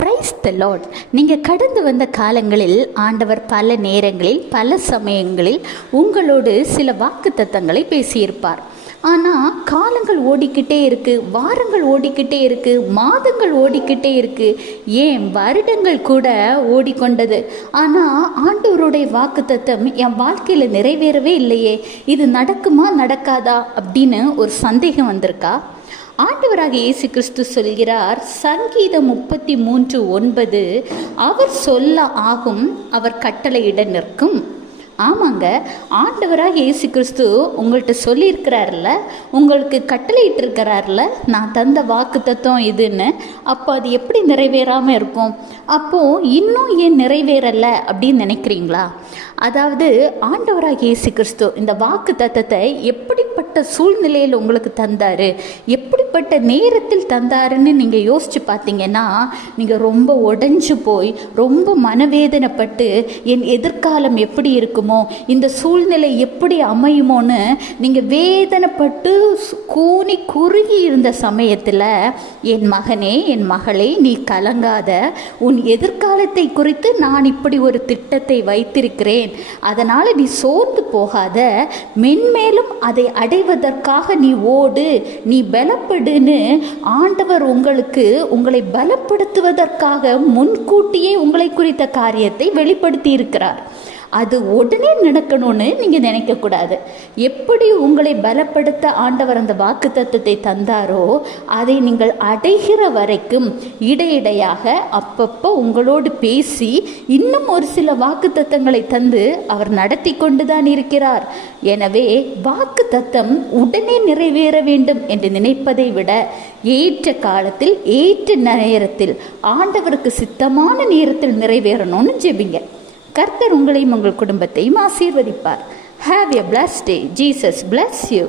Praise the Lord. நீங்கள் கடந்து வந்த காலங்களில் ஆண்டவர் பல நேரங்களில் பல சமயங்களில் உங்களோடு சில வாக்குத்தத்தங்களை பேசியிருப்பார். ஆனால் காலங்கள் ஓடிக்கிட்டே இருக்குது, வாரங்கள் ஓடிக்கிட்டே இருக்குது, மாதங்கள் ஓடிக்கிட்டே இருக்குது, ஏன் வருடங்கள் கூட ஓடிக்கொண்டது. ஆனால் ஆண்டவருடைய வாக்குத்தத்தம் என் வாழ்க்கையில் நிறைவேறவே இல்லையே, இது நடக்குமா நடக்காதா அப்படின்னு ஒரு சந்தேகம் வந்திருக்கா? ஆண்டவராக இயேசு கிறிஸ்து சொல்கிறார், சங்கீதம் 33:9, அவர் சொல்ல ஆகும், அவர் கட்டளையிட நிற்கும். ஆமாங்க, ஆண்டவராக இயேசு கிறிஸ்து உங்கள்கிட்ட சொல்லியிருக்கிறார்ல, உங்களுக்கு கட்டளையிட்டு இருக்கிறார்ல, நான் தந்த வாக்கு தத்துவம் இதுன்னு. அப்போ அது எப்படி நிறைவேறாமல் இருக்கும்? அப்போது இன்னும் ஏன் நிறைவேறலை அப்படின்னு நினைக்கிறீங்களா? அதாவது ஆண்டவராக இயேசு கிறிஸ்து இந்த வாக்கு தத்தத்தை எப்படிப்பட்ட சூழ்நிலையில் உங்களுக்கு தந்தார், எப்படிப்பட்ட நேரத்தில் தந்தாருன்னு நீங்கள் யோசித்து பார்த்தீங்கன்னா, நீங்கள் ரொம்ப உடைஞ்சு போய் ரொம்ப மனவேதனைப்பட்டு என் எதிர்காலம் எப்படி இருக்குமோ, இந்த சூழ்நிலை எப்படி அமையுமோன்னு நீங்கள் வேதனைப்பட்டு கூனி குறுகி இருந்த சமயத்தில், என் மகனே என் மகளே நீ கலங்காத, உன் எதிர்காலத்தை குறித்து நான் இப்படி ஒரு திட்டத்தை வைத்திருக்கிறேன், அதனால் நீ சோர்ந்து போகாத, மென்மேலும் அதை அடைவதற்காக நீ ஓடு, நீ பலப்படுன்னு ஆண்டவர் உங்களை பலப்படுத்துவதற்காக முன்கூட்டியே உங்களை குறித்த காரியத்தை வெளிப்படுத்தி இருக்கிறார். அது உடனே நடக்கணும்னு நீங்கள் நினைக்கக்கூடாது. எப்படி உங்களை பலப்படுத்த ஆண்டவர் அந்த வாக்கு தத்தத்தை தந்தாரோ, அதை நீங்கள் அடைகிற வரைக்கும் இடையிடையாக அப்பப்போ உங்களோடு பேசி இன்னும் ஒரு சில வாக்கு தத்தங்களை தந்து அவர் நடத்தி கொண்டு தான் இருக்கிறார். எனவே வாக்கு தத்தம் உடனே நிறைவேற வேண்டும் என்று நினைப்பதை விட, ஏற்ற காலத்தில் ஏற்ற நேரத்தில் ஆண்டவருக்கு சித்தமான நேரத்தில் நிறைவேறணும்னு ஜெபிங்க. கர்த்தர் உங்களையும் உங்கள் குடும்பத்தையும் ஆசீர்வதிப்பார். Have a blessed day. Jesus bless you.